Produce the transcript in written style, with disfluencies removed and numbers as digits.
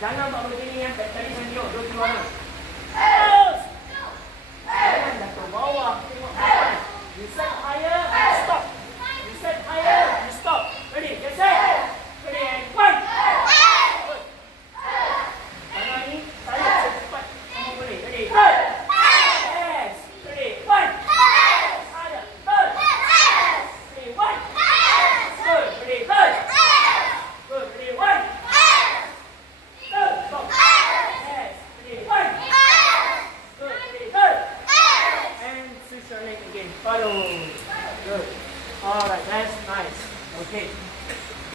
Jangan buat begini yang tadi saya tengok. Dua kilo mana? Terus. Jangan jatuh bawah. Tengok bawah. You set higher, you stop. You set higher, you stop. Ready? Get set. Ready and one. Good. Tangan ni tarik secepat kamu boleh. Ready? Turn. Yes. Ready? One. Higher. Turn. Ready? One. Good. Ready? Turn. Good. Ready? One. Turn. Stop. Yes. Ready? One. Good. Ready? Turn. And switch your leg again. Follow. Good. Alright, that's nice. Okay.